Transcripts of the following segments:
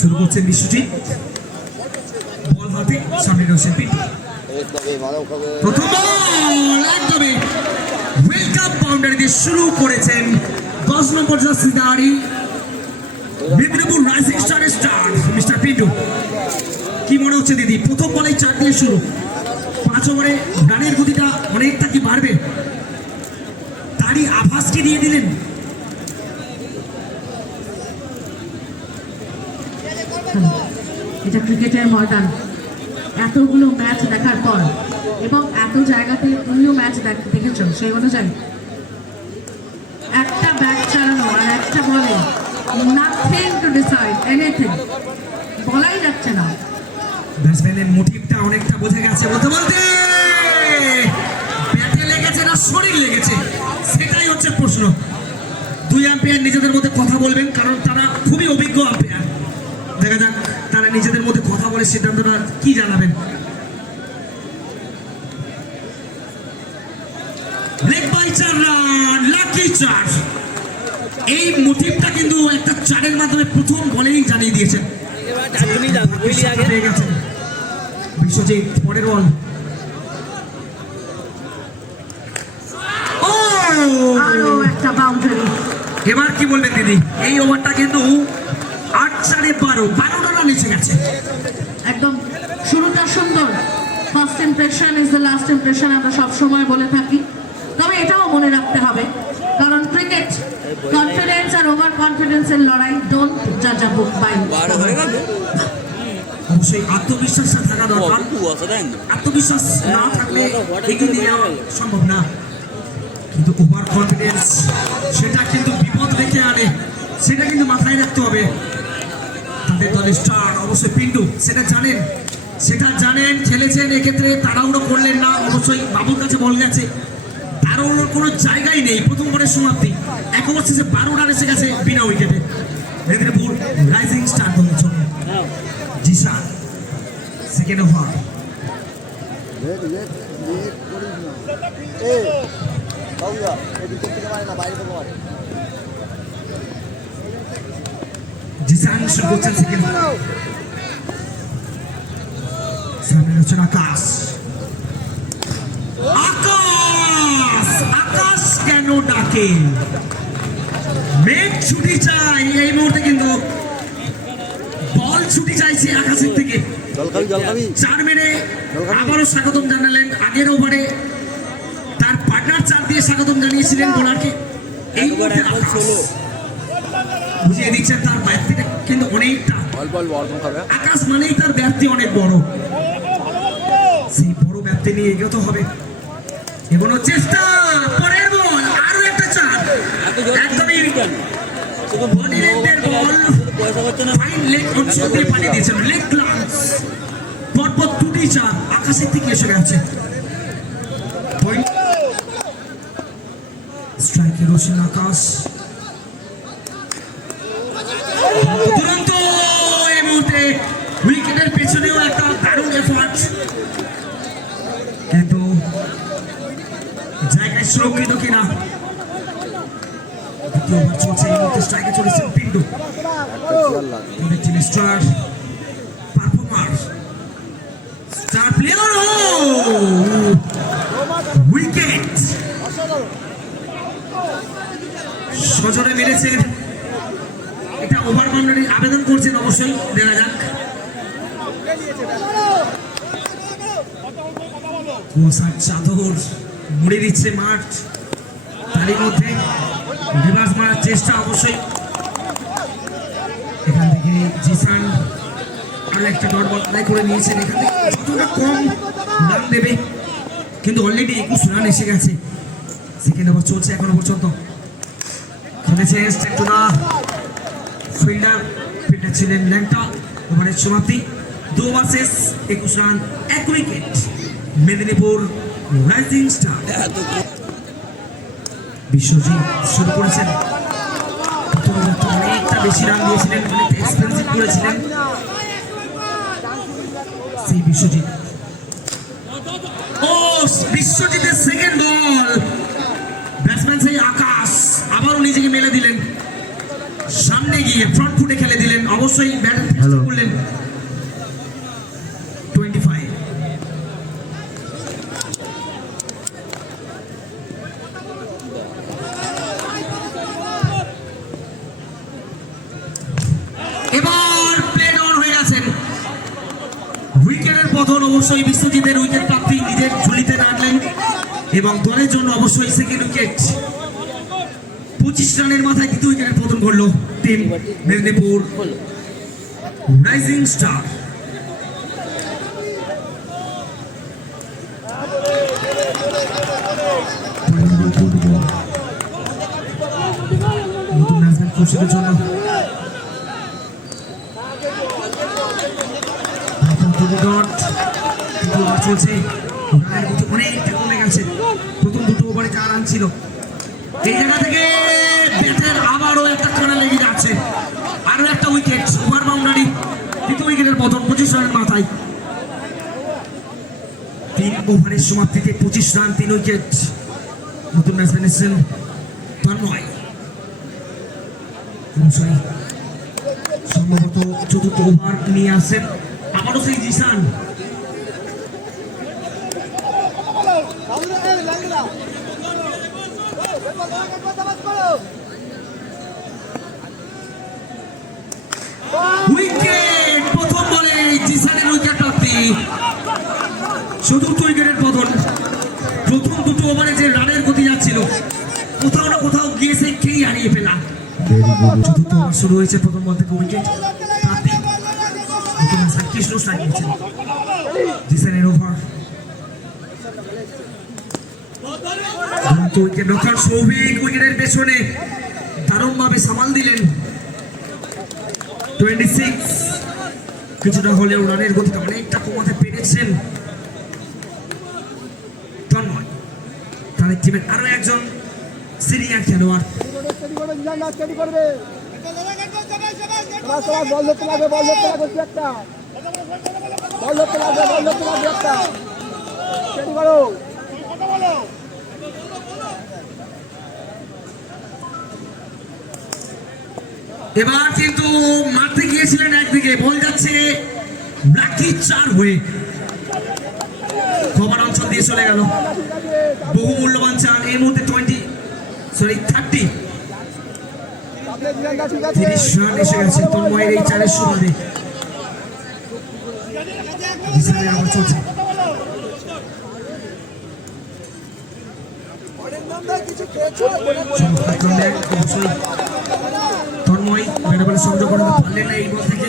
শুরু করছেন বিশ্বজিৎ, বল হাতে সামনে রয়েছেন পিন্টু। প্রথম বল একদমই ওয়েলকাম বাউন্ডারি দিয়ে শুরু করেছেন 10 নম্বর জার্সিধারী মেদিনীপুর রাইজিং স্টারের স্টার মিস্টার পিন্টু। কি মনে হচ্ছে দিদি, প্রথম বলেই 4 দিয়ে শুরু, 5 ওভারে রানের গতিটা অনেকটা কি বাড়বে তারই আভাস কি দিয়ে দিলেন? এটা ক্রিকেটের ময়দান, এতগুলো ম্যাচ দেখার পর এবং এত জায়গাতে তুমিও ম্যাচ দেখেছ, সেই অনুযায়ী একটা ব্যাট চালানো আর একটা বলে নাথিং টু ডিসাইড এনিথিং, বলাই যাচ্ছে না। ব্যাটসম্যানের মোটিভটা অনেকটা বোঝা গেছে, বলতে বলতে ব্যাটে লেগেছে না শরীর লেগেছে সেটাই হচ্ছে প্রশ্ন। 2 আম্পায়ার নিজেদের মধ্যে কথা বলবেন, কারণ তারা খুবই অভিজ্ঞ আম্পায়ার। দেখা যাক তারা নিজেদের মধ্যে কথা বলে সিদ্ধান্তটা কি জানাবেন। Leg by 4 run, lucky 4। এই মোটিভটা কিন্তু একটা 4-এর মাধ্যমে প্রথম বলেই জানিয়ে দিয়েছেন। বিশ্বজিৎ পরের বল, একটা বাউন্ডারি। এবার কি বলবেন দিদি, এই ওভারটা কিন্তু 8-4-12 রান এসে গেছে। একদম শুরুটা সুন্দর, first impression is the last impression, আমরা সবসময় বলে থাকি। তবে এটাও মনে রাখতে হবে, কারণ ক্রিকেট কনফিডেন্স আর ওভার কনফিডেন্সের লড়াই, ডোন্ট জাজ আ বুক বাই। অবশ্যই আত্মবিশ্বাসটা থাকা দরকার, আত্মবিশ্বাস না থাকলে এগিয়ে নিয়ে যাওয়া সম্ভব না। কিন্তু ওভার কনফিডেন্স সেটা কিন্তু বিপদ রেখে আনে, সেটা কিন্তু মাথায় রাখতে হবে। তাদের দলের স্টার অবশ্যই পিন্টু, সেটা জানেন, খেলেছেন। এক্ষেত্রে তাড়াহুড়ো করলেন না, অবশ্যই বাবুর কাছে বল গেছে, তাড়াহুড়োর কোনো জায়গাই নেই। প্রথম ওভারের সমাপ্তি, 1 ওভার শেষে 12 রান এসে গেছে বিনা উইকেটে মেদিনীপুর রাইজিং স্টার দলের জন্য। জিসান সেকেন্ড ওভার, জিসান শুরু করছেন সেকেন্ড ওভার। সামনে রয়েছেন আকাশ। আকাশ কেন ডাকে? মেঘ ছুটি চাই এই মুহূর্তে, কিন্তু বল ছুটি চাইছে আকাশের থেকে। 4 মেরে আবারও স্বাগতম জানালেন। আগের ওভারে তার পার্টনার 4 দিয়ে স্বাগতম জানিয়েছিলেন বোলারকে। এই মুহূর্তে বুঝিয়ে দিচ্ছেন তার ব্যাপ্তিটা কিন্তু অনেকটা, আকাশ মানেই তার ব্যাপ্তি অনেক বড়। সেই বড় ব্যাপ্তি নিয়ে এগোতে হবে, এগোনোর চেষ্টা। পরের বল আরো একটা 4, একদমই বডি লেন্থের বল, ফাইন লেগ অঞ্চল দিয়ে পাঠিয়ে দিয়েছেন। লেগ গ্লান্স, পরপর 2টি 4 আকাশের থেকে এসে গেছে। স্ট্রাইকে রোশন আকাশ দুরন্ত এই মুহূর্তে উইকেটের পেছনেও একটা দারুণ এফার্ট, কিন্তু জায়গায় সুরক্ষিত কিনা। দ্বিতীয় ওভার চলছে, এই মুহূর্তে স্ট্রাইকে চলেছেন পিন্টু। দেখছেন star performer, star player, wicket সজোরে মেরেছেন। এটা ওভার বাউন্ডারি আবেদন করছেন, অবশ্যই দেখা যাক। কুয়াশার চাদর মুড়ে দিচ্ছে মাঠ, তারই মধ্যে রিভার্স মারার চেষ্টা। অবশ্যই এখান থেকে জিসান আরো একটা ডট বল করে নিয়েছেন। এখান থেকে যতটা কম রান দেবে, কিন্তু অলরেডি 21 রান এসে গেছে। সেকেন্ড ওভার চলছে এখনো পর্যন্ত। খেলেছে স্টেটুনা ফিল্ডার ছিলেন ল্যাংটা। ওভারের সমাপ্তি, 2 ওভার শেষ, 21 run, 1 wicket Medinipur rising star. Biswajit শুরু করেছেন, অনেকটা বেশি রান দিয়েছিলেন, অনেকটা এক্সপেন্সিভ করেছিলেন সেই বিশ্বজিৎ। বিশ্বজিতের সেকেন্ড বল, ব্যাটসম্যান সেই আকাশ আবারও নিজেকে মেলে দিলেন, সামনে গিয়ে ফ্রন্ট ফুটে খেলে দিলেন। অবশ্যই অবশ্যই ব্যাটার চেষ্টা করলেন 25। এবার প্লে ডাউন হয়ে গেছেন। উইকেটের পতন, অবশ্যই বিশ্বজিতের উইকেট প্রাপ্তি নিজের ঝুলিতে নাড়লেন এবং দলের জন্য অবশ্যই সেকেন্ড উইকেট। 25 রানের মাথায় দ্বিতীয় উইকেটের পতন ঘটল টিম মেদিনীপুর রাইজিং স্টার। নতুন ন্যাশনাল কোচের জন্য চলছে, রানের গতি অনেকটা কমে গেছে। প্রথম দুটো ওভারে 4 রান ছিল, এই জায়গা থেকে ব্যাটের আবারও একটা কানা লেগে যাচ্ছে। আরো একটা উইকেট, ওভার বাউন্ডারি, দ্বিতীয় উইকেটের পতন 25 রানের মাথায়। 3 ওভারের সমাপ্তিতে 25 রান, 3 উইকেট। নতুন ব্যাটসম্যান এসেছেন তন্ময়, সম্ভবত চতুর্থ ওভার নিয়ে আসেন। আবারও সেই জিসান, উইকেট, প্রথম বলে জিসানের উইকেট প্রাপ্তি, চতুর্থ উইকেটের পতন। প্রথম দুটো ওভারে যে রানের গতি যাচ্ছিল, কোথাও না কোথাও গিয়ে সেই খেই হারিয়ে ফেলা। চতুর্থ ওভার শুরু হয়েছে, প্রথম বল থেকে উইকেট প্রাপ্তি। কৃষ্ণ স্ট্রাইক নিয়েছেন, জিসানের ওভার। উইকেট রক্ষার সৌভিক উইকেটের পেছনে দারুণভাবে সামাল দিলেন। 26, কিছুটা হলেও রানের গতিটা অনেকটা কমাতে পেরেছেন তন্ময়। তাদের টিমের আরো একজন সিনিয়র খেলোয়াড়। এবার কিন্তু মারতে গিয়েছিলেন একদিকে, বল যাচ্ছে লাকি 4 হয়ে কভার অঞ্চল দিয়ে চলে গেল। বহু মূল্যবান চার, এই মুহূর্তে 30 রান এসে গেছে তন্ময়ের এই চারের সুবাদে। আবার চলছে, তন্ময় ব্যাটে বলে সংযোগ করতে পারলেন না এই বল থেকে।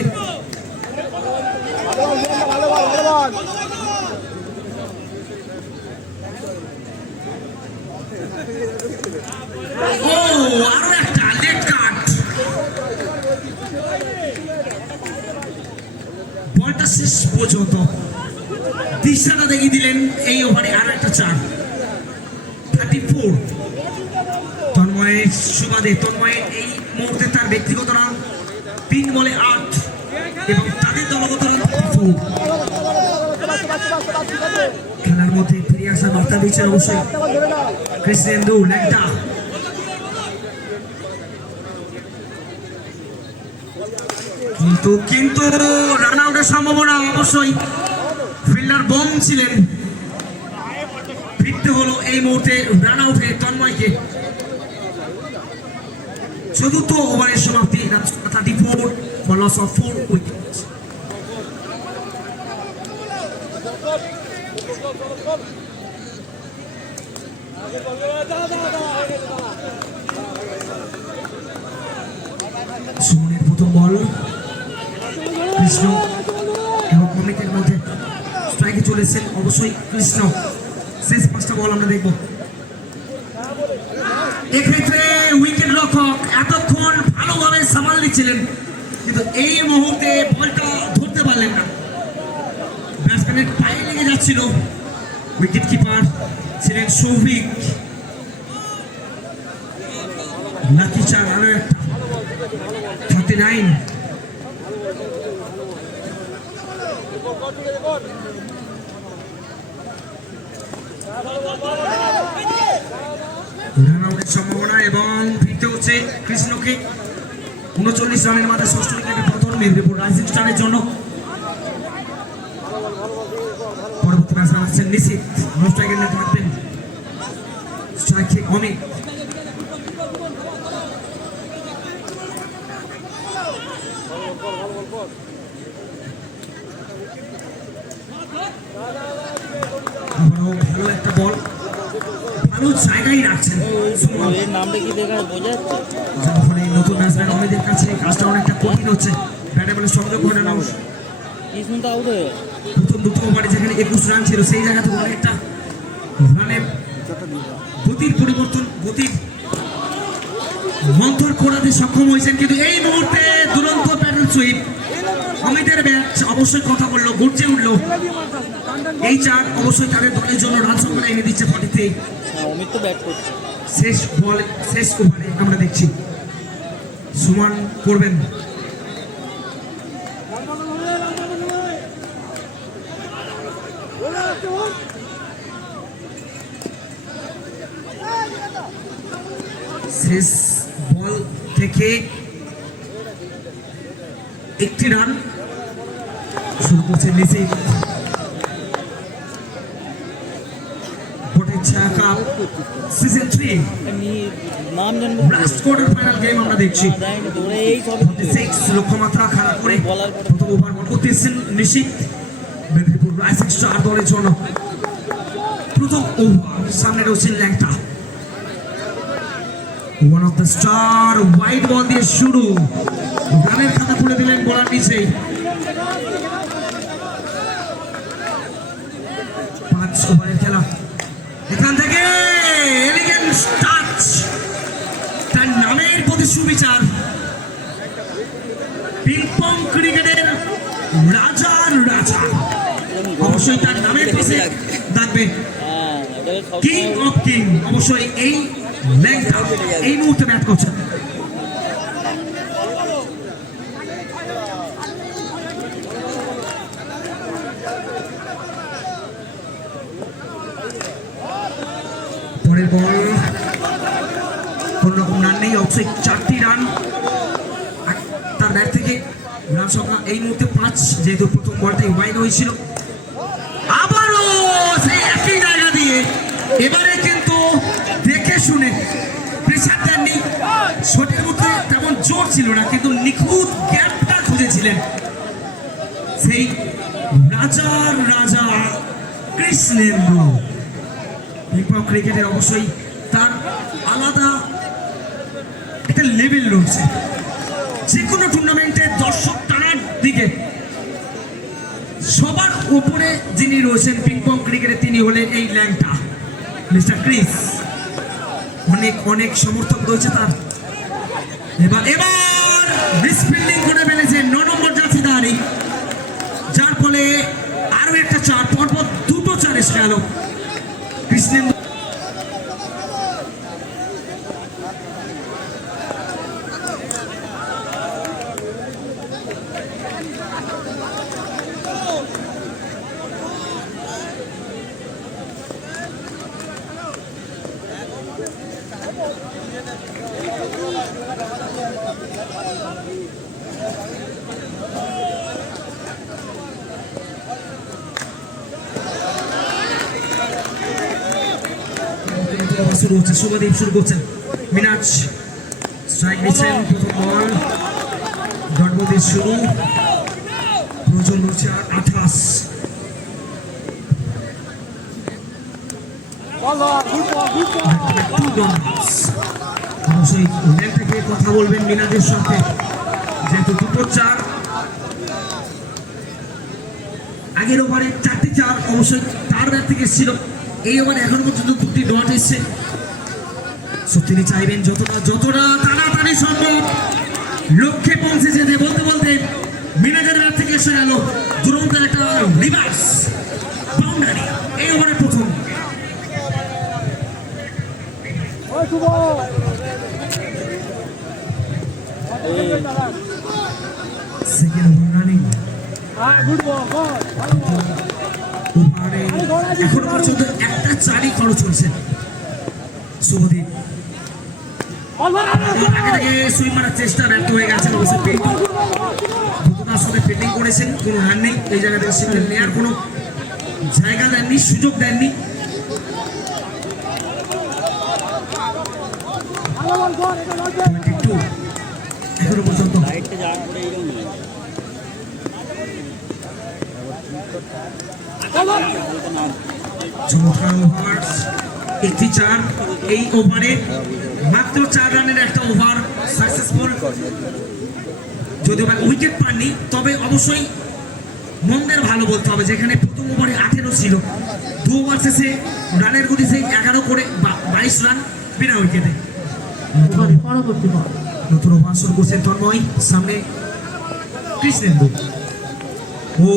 ও আরো একটা লেট কাট, বলটা শেষ পর্যন্ত দিশাটা দেখিয়ে দিলেন। এই ওভারে আরো একটা 4, 34 তন্ময়ের সুবাদে। তন্ময়ের এই মুহূর্তে তার ব্যক্তিগত রান 3 বলে 8 এবং তাদের দলগত রান 34। খেলার মধ্যে ফিরে আসার বার্তা দিচ্ছেন অবশ্যই কৃষ্ণেন্দু লেগটা। কিন্তু রান আউটের সম্ভাবনা, অবশ্যই ফিল্ডার বম ছিলেন। ফিরতে হলো এই মুহূর্তে রান আউটে তন্ময়কে। চতুর্থ ওভারের সমাপ্তি, 34 for loss of 4 wickets। সুমনের প্রথম বল, কৃষ্ণ এবং অমিতের মধ্যে স্ট্রাইকে চলেছেন অবশ্যই কৃষ্ণ। শেষ 5টা বল আমরা দেখব। এক্ষেত্রে উইকেট রক্ষক এতক্ষণ ভালোভাবে সামাল দিচ্ছিলেন, কিন্তু এই মুহূর্তে বলটা ধরতে পারলেন না, ব্যাটসম্যানের পায়ে লেগে যাচ্ছিল। উইকেট কিপার ছিলেন সৌভিক। লাকি 4, আরো একটা 39। রান আউটের সম্ভাবনা এবং ফিরতে হচ্ছে কৃষ্ণকে। 39 রানের মাথায় ষষ্ঠ উইকেটে প্রথম পরিবর্তন মেদিনীপুর রাইজিং স্টারের জন্য। পরবর্তী ব্যাটসম্যান আসছেন নিশিত, নো স্ট্রাইকের নেট থাকবেন স্ট্রাইকে অমিত। আবারও ভালো একটা বল, ভালো জায়গায় রাখছেন সুমন। এর নামটা কি দেখা বোঝা যাচ্ছে? যার ফলে নতুন ব্যাটসম্যান অমিতের কাছে কাজটা অনেকটা কঠিন হচ্ছে। ব্যাটে বলে সংযোগ ঘটে না, কৃষ্ণ তো আউট হয়ে গেছে। প্রথম দুটো ওভারে যেখানে 21 রান ছিল সেই জায়গা থেকে অনেকটা রানের গতির পরিবর্তন, গতির মন্থর করাতে সক্ষম হয়েছেন। কিন্তু এই মুহূর্তে দুরন্ত প্যাডেল সুইপ, অমিতের ব্যাট অবশ্যই কথা বললো, গর্জে উঠলো। এই চার অবশ্যই তাদের দলের জন্য রান সংখ্যা এনে দিচ্ছে 43। হ্যাঁ, অমিত তো ব্যাট করছে। শেষ বল, শেষ ওভারে আমরা দেখছি সুমন করবেন। শেষ বল থেকে একটি রান শুরু করছে নিশিত। সিজন 3 নাম জানবো লাস্ট কোয়ার্টার ফাইনাল গেম আমরা দেখছি। এই সব 46 লক্ষ্যমাত্রা খারাপ করে প্রথম ওভার বল করতেছেন নিশিত মেদিনীপুর রাইজিং স্টার দলের জন্য। প্রথম ওভার সামনে রয়েছেন ল্যাংটা, one of the star, wide ball দিয়ে শুরু, রানের খাতা খুলে দিলেন বোলার নিচে। 5 ওভারের খেলা, এখান থেকে এলিগেন্ট টাচ, তার নামের প্রতি সুবিচার। পিংপং ক্রিকেটের রাজার রাজা, অবশ্যই তার নামের পিছে থাকবে হ্যাঁ, এটাকে সব কিং অফ কিং। অবশ্যই এই ল্যাংটা এই মুহূর্তে ব্যাট করছেন। পরের বল, কোন রকম রান নেই, অবশ্যই 4টি রান তার ব্যাট থেকে। রান সংখ্যা এই মুহূর্তে 5, যেহেতু প্রথম বলটাই ওয়াইড হয়েছিল। আবারও সেই একই জায়গা দিয়ে, এবারে কিন্তু দেখে শুনে প্রেসার দেননি। শটের মধ্যে তেমন জোর ছিল না, কিন্তু নিখুঁত গ্যাপটা খুঁজেছিলেন সেই রাজার রাজা কৃষ্ণেন্দু। পিংপং ক্রিকেটের অবশ্যই তার আলাদা একটা লেভেল রয়েছে। যে কোনো টুর্নামেন্টে দর্শক টানার দিকে সবার উপরে যিনি রয়েছেন পিংপং ক্রিকেটে, তিনি হলেন এই ল্যাংটা মিস্টার ক্রিস। অনেক অনেক সমর্থক রয়েছে তার। এবার মিসফিল্ডিং করে ফেলেছে 9 নম্বর জার্সিধারী, যার ফলে আরো একটা 4, পরপর দুটো 4 এসে গেল কৃষ্ণেন্দু। শুরু হচ্ছে, শুভদীপ শুরু করছেন, মিনাজ স্ট্রাইক নিচ্ছেন। প্রথম বল ডট বল দিয়ে শুরু, প্রয়োজন হচ্ছে আর 28। অবশ্যই ল্যান্ড থেকে কথা বলবেন মিনাজের সাথে, যেহেতু দুটো 4। আগের ওভারে 4টি 4 অবশ্যই তার ব্যাট থেকে এসেছিল। এই ওভারে এখনো পর্যন্ত 2টি ডট এসছে। তিনি চাইবেন যতটা তাড়াতাড়ি সম্ভব লক্ষ্যে পৌঁছে যেতে। বলতে বলতে মিনাজের ব্যাট থেকে এসে গেল দুরন্ত একটা রিভার্স বাউন্ডারি এই ওভারের প্রথম। সেকেন্ড ওভার রানিং, ওভারে এখনো পর্যন্ত একটা 4ই খরচ হয়েছে। শুভদীপ আগে থেকে সুইং মারার চেষ্টা ব্যর্থ হয়ে গেছে। অবশ্যই করেছেন, কোনো রান নেই। এই জায়গা থেকে সিঙ্গেল নেওয়ার কোনো জায়গা দেননি, সুযোগ দেননি। এখনো পর্যন্ত লাইটটা যাওয়ার পরে এইরকম নয়। হালকা নাম চমৎকার ওভার, একটি 4। এই ওভারে মাত্র 4 রানের একটা ওভার সাকসেসফুল। যদিও বা উইকেট পাননি, তবে অবশ্যই মন্দের ভালো বলতে হবে, যেখানে প্রথম ওভারে 18 ছিল, 2 ওভার শেষে রানের গতি সেই 11 করে 22 রান বিনা উইকেটে। এবারে পরবর্তী বল। নতুন ওভার শুরু করছেন তন্ময়, সামনে কৃষ্ণেন্দু। ও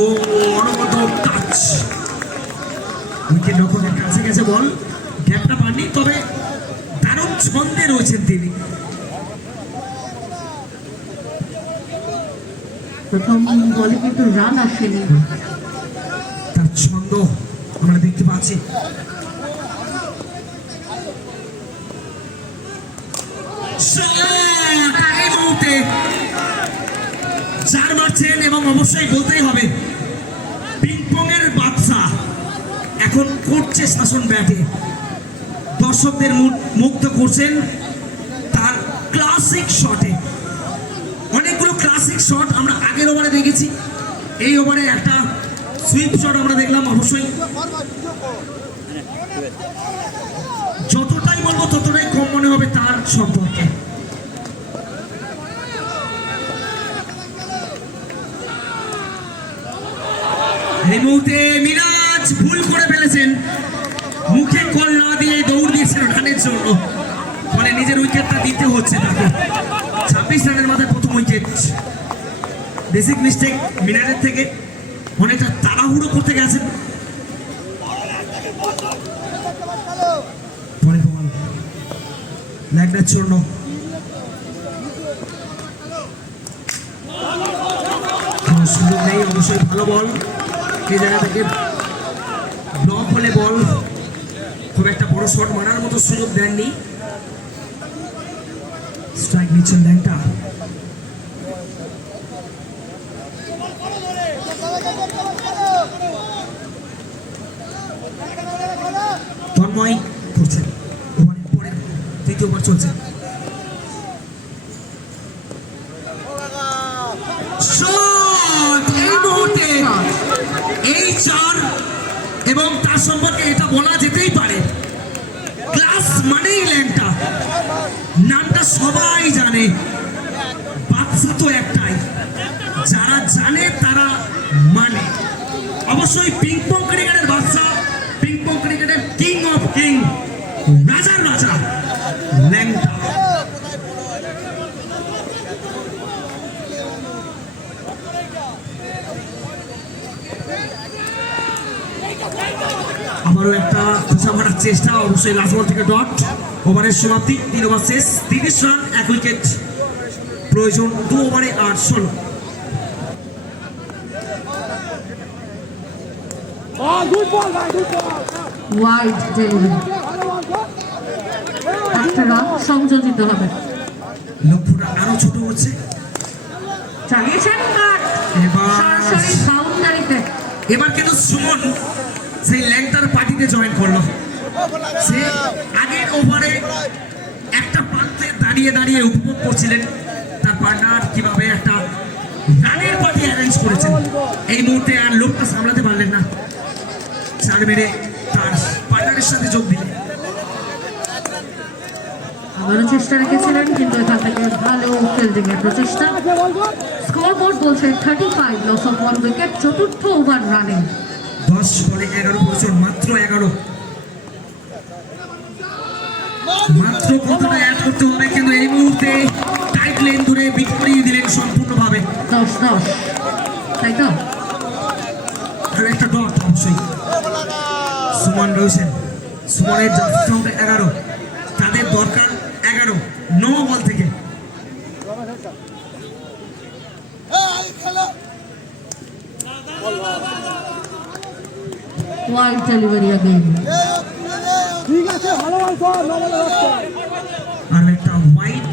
অনবদ্য টাচ, উইকেট রক্ষকের কাছে গেছে বল, গ্যাপটা পাননি, তবে দারুণ ছন্দে রয়েছেন তিনি। প্রথম বলে কিন্তু রান আসেনি, তার ছন্দ আমরা দেখতে পাচ্ছি। এই মুহূর্তে 4 মারছেন এবং অবশ্যই বলতেই হবে পিংপং এর বাদশা এখন করছে শাসন ব্যাটে, দর্শকদের মুগ্ধ করছেন তার ক্লাসিক শটে। অনেকগুলো ক্লাসিক শট আমরা আগের ওভারে দেখেছি, এই ওভারে একটা সুইপ শট আমরা দেখলাম। অবশ্যই যতটাই বলবো ততটাই কম মনে হবে তার সম্পর্কে। এই মুহূর্তে মিরাজ ভুল করে ফেলেছেন, মুখে কল না দিয়ে দৌড় দিয়েছেন রানের জন্য, ফলে নিজের উইকেটটা দিতে হচ্ছে তাকে। 26 রানের মাথায় প্রথম উইকেট। বেসিক মিস্টেক মিনারের থেকে, অনেকটা তাড়াহুড়ো করতে গেছেন। পরে বল লেগটার জন্য কোনো সুযোগ নেই। অবশ্যই ভালো বল, এই জায়গা থেকে ব্লক হলে বল, খুব একটা বড় শট মারার মতো সুযোগ দেননি। স্ট্রাইক নিচ্ছেন ল্যাংটা। তন্ময় করছেন ওভারের পরে, তৃতীয় ওভার চলছে। শট এই মুহূর্তে, এই 4 এবং তার সম্পর্কে এটা বলা যেতেই পারে ক্লাস মানেই ল্যাংটা, নামটা সবাই জানে। বাদশা তো একটাই, যারা জানে তারা মানে। অবশ্যই পিংপং ক্রিকেটের বাদশা, পিংপং ক্রিকেটের কিং অফ কিং, রাজার রাজা ল্যাংটা। আবারও একটা খোঁচা মারার চেষ্টা, অবশ্যই লাস্ট বল থেকে ডট। ওভারের সমাপ্তি, 3 ওভার শেষ, 30 রান, 1 উইকেট প্রয়োজন 2 ওভারে আর 16। ওয়াইড ডেলিভারি, একটা রান সংযোজিত হবে। লক্ষ্যটা আরো ছোট হচ্ছে। চালিয়েছেন কাট, সরাসরি বাউন্ডারিতে। এবার কিন্তু সুমন সেই ল্যাংটার পার্টিতে জয়েন করলো। সে আগের ওভারে একটা প্রান্তে দাঁড়িয়ে দাঁড়িয়ে উপভোগ করছিলেন তার পার্টনার কিভাবে একটা রানের পার্টি অ্যারেঞ্জ করেছেন। এই মুহূর্তে আর লোকটা সামলাতে পারলেন না, 4 মেরে তার পার্টনারের সাথে যোগ দিলেন। আবারও চেষ্টা রেখেছিলেন, কিন্তু এখান থেকে ভালো ফিল্ডিং এর প্রচেষ্টা। স্কোর বোর্ড বলছে 35, লস অফ 1 উইকেট, চতুর্থ ওভার রানিং। 10 বলে 11 প্রয়োজন, মাত্র 11। মাত্র কতটা অ্যাড করতে হবে, কিন্তু এই মুহূর্তে টাইট লেন ধরে বিট করিয়ে দিলেন সম্পূর্ণভাবে। 10, তাই তো? আর একটা ডট অবশ্যই। সুমন রয়েছেন, সুমনের জার্সি সংখ্যা 11, তাদের দরকার 11 9 বল থেকে। Wide delivery again. ঠিক আছে, ভালো বল, আর একটা হোয়াইট।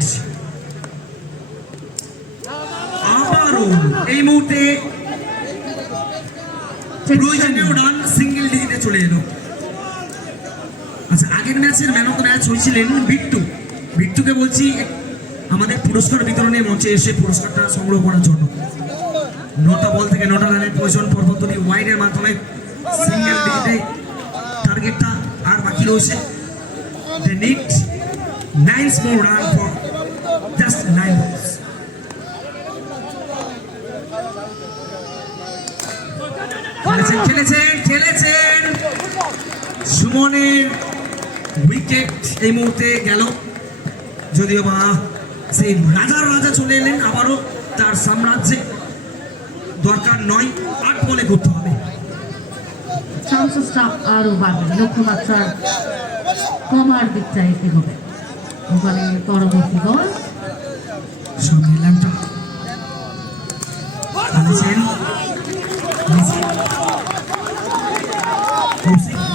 আবারও এই মুহূর্তে প্রয়োজনীয় রান সিঙ্গেল ডিজিটে চলে এলো। আচ্ছা, আগের ম্যাচের ম্যান অফ দ্য ম্যাচ হয়েছিলেন বিট্টুকে বলছি আমাদের পুরস্কার বিতরণের মঞ্চে এসে পুরস্কারটা সংগ্রহ করার জন্য। 9টা বল থেকে 9টা রানের প্রয়োজন, পরবর্তী ওয়াইডের মাধ্যমে সিঙ্গেল ডিজিটে টার্গেটটা আর বাকি রয়েছে। They need 9 more run for just 9 balls. খেলেছেন সুমনের উইকেট এই মুহূর্তে গেল, যদিও বা সেই রাজা চলে এলেন আবারও তার সাম্রাজ্যে। দরকার নয়, 8 বলে করতে হবে। চান্সেসটা আরও বাড়বে, লক্ষ্যমাত্রার কমার দিকটা এতে হবে। ওখানে পরবর্তী বল সঙ্গে ল্যাপটপ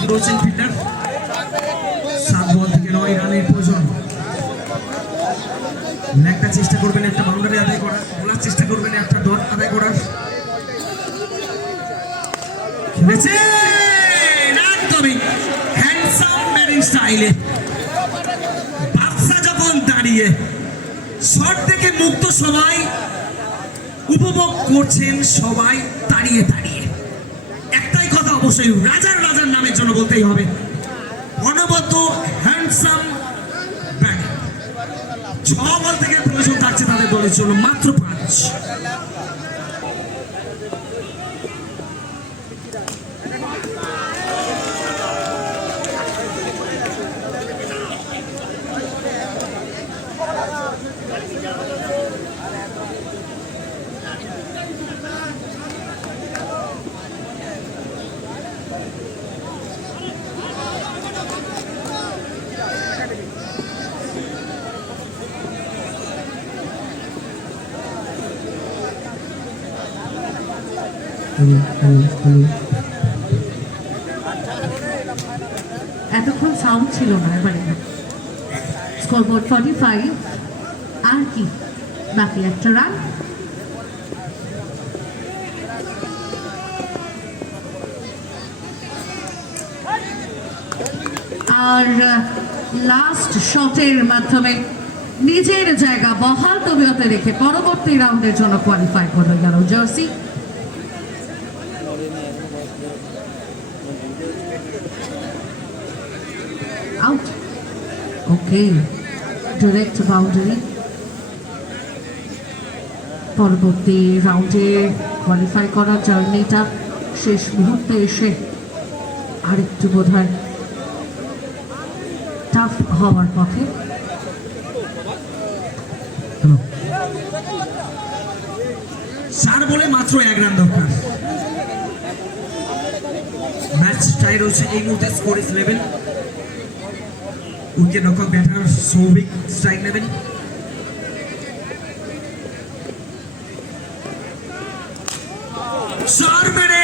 রয়েছেন ফিল্ডার। 7 বল থেকে 9 রানের প্রয়োজন। একটা চেষ্টা করবেন একটা বাউন্ডারি আদায় করার, বলার চেষ্টা করবেন একটা ডট আদায় করার। খেলেছে একদমই হ্যান্ডসাম ব্যাটিং স্টাইলে। বাদশা যখন দাঁড়িয়ে শট থেকে মুক্ত, সবাই উপভোগ করছেন, সবাই দাঁড়িয়ে একটাই কথা অবশ্যই রাজার নামের জন্য বলতেই হবে, অনবদ্য হ্যান্ডসাম ব্যাটিং। 6 বল থেকে প্রয়োজন থাকছে তাদের দলের জন্য মাত্র 5। এতক্ষণ সাউন্ড ছিল না, এবারে স্কোরবোর্ড 45, আর কি বাকি একটা রান। আর লাস্ট শটের মাধ্যমে নিজের জায়গা বহাল তবিয়তে রেখে পরবর্তী রাউন্ডের জন্য কোয়ালিফাই করলো গেল জার্সি। আউট, ওকে, ডিরেক্ট বাউন্ডারি। পরবর্তী রাউন্ডে কোয়ালিফাই করার জার্নিটা শেষ মুহূর্তে এসে আরেকটু বোধহয় টাফ হওয়ার পথে। 4 বলে মাত্র 1 রান দরকার। ম্যাচ টাই রয়েছে এই মুহূর্তে, স্কোর ইজ 11। উইকেট রক্ষক ব্যাটার সৌভিক স্ট্রাইক নেবেন। চার মেরে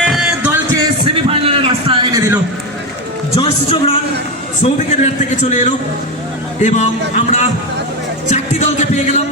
দলকে সেমিফাইনালের রাস্তা এনে দিল। জয়সূচক রান সৌভিকের ব্যাট থেকে চলে এলো এবং আমরা 4টি দলকে পেয়ে গেলাম